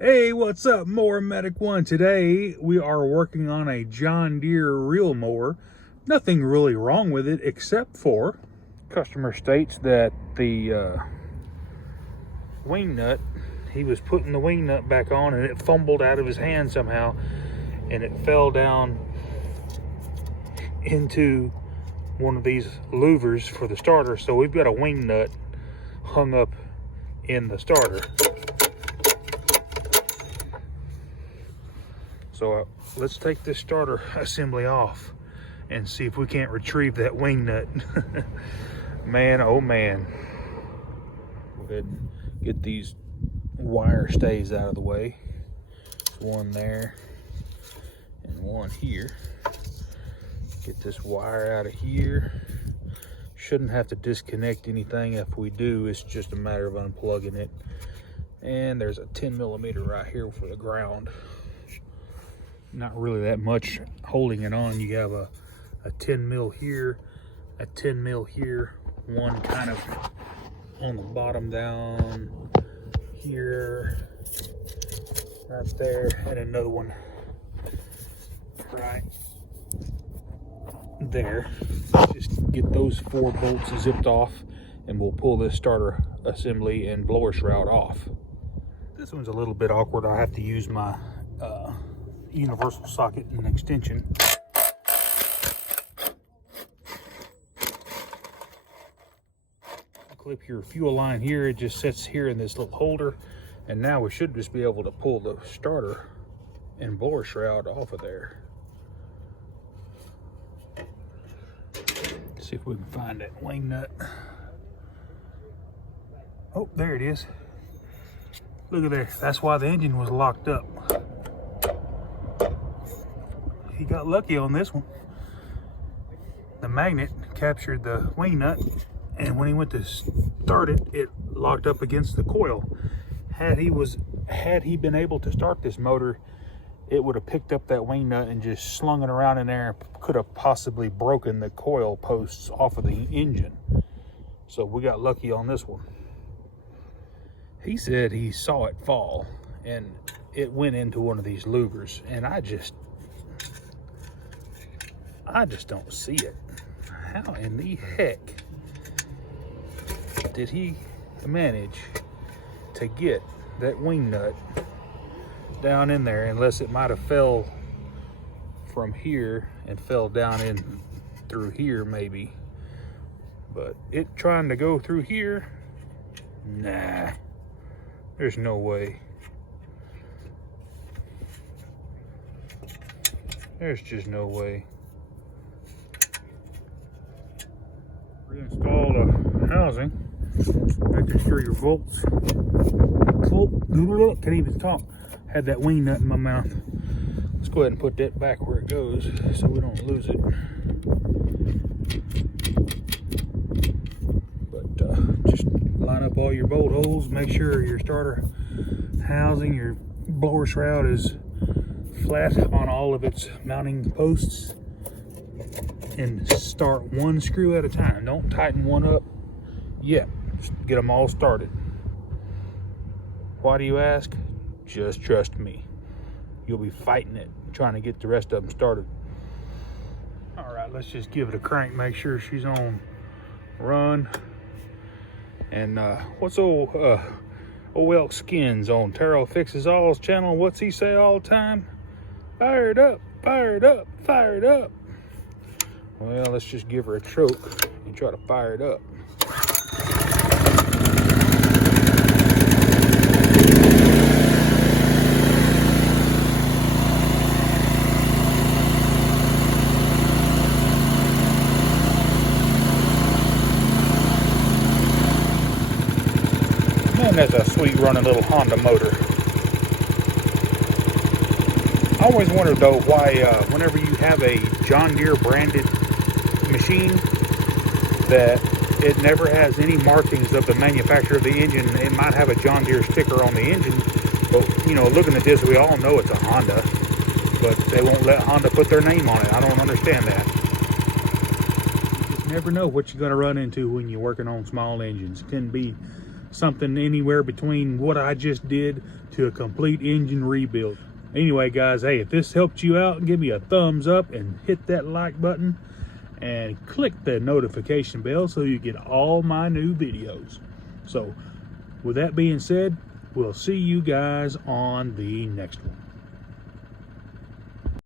Hey, what's up, Mower Medic One? Today we are working on a John Deere reel mower. Nothing really wrong with it except for customer states that the wing nut, he was putting the wing nut back on and it fumbled out of his hand somehow and it fell down into one of these louvers for the starter. So we've got a wing nut hung up in the starter. So let's take this starter assembly off and see if we can't retrieve that wing nut. Man, oh man. Go ahead and get these wire stays out of the way. There's one there and one here. Get this wire out of here. Shouldn't have to disconnect anything. If we do, it's just a matter of unplugging it. And there's a 10mm right here for the ground. Not really that much holding it on. You have a 10mm here, a 10mm here, one kind of on the bottom down here, right there, and another one right there. Just get those 4 bolts zipped off and we'll pull this starter assembly and blower shroud off. This one's a little bit awkward. I have to use my universal socket and extension. Clip your fuel line here. It just sits here in this little holder, and now we should just be able to pull the starter and blower shroud off of there. See if we can find that wing nut. Oh, there it is. Look at there. That's why the engine was locked up. He got lucky on this one. The magnet captured the wing nut, and when he went to start it, it locked up against the coil. Had he been able to start this motor, it would have picked up that wing nut and just slung it around in there, and could have possibly broken the coil posts off of the engine. So we got lucky on this one. He said he saw it fall and it went into one of these louvers, and I just don't see it. How in the heck did he manage to get that wing nut down in there, unless it might have fell from here and fell down in through here maybe. But it trying to go through here, nah, there's no way. There's just no way. Reinstall the housing, making sure your bolts, can't even talk, had that wing nut in my mouth. Let's go ahead and put that back where it goes so we don't lose it. But just line up all your bolt holes, make sure your starter housing, your blower shroud is flat on all of its mounting posts, and start one screw at a time. Don't tighten one up yet. Just get them all started. Why do you ask? Just trust me. You'll be fighting it, trying to get the rest of them started. All right, let's just give it a crank, make sure she's on run. And what's old Elk Skins on Taro Fixes All's channel? What's he say all the time? Fire it up, fire it up, fire it up. Well, let's just give her a choke and try to fire it up. Man, that's a sweet running little Honda motor. I always wondered though why whenever you have a John Deere branded machine, that it never has any markings of the manufacturer of the engine. It might have a John Deere sticker on the engine, but you know, looking at this, we all know it's a Honda, but they won't let Honda put their name on it. I don't understand that. You just never know what you're going to run into when you're working on small engines. It can be something anywhere between what I just did to a complete engine rebuild. Anyway, guys, hey, if this helped you out, give me a thumbs up and hit that like button and click the notification bell so you get all my new videos. So with that being said, we'll see you guys on the next one.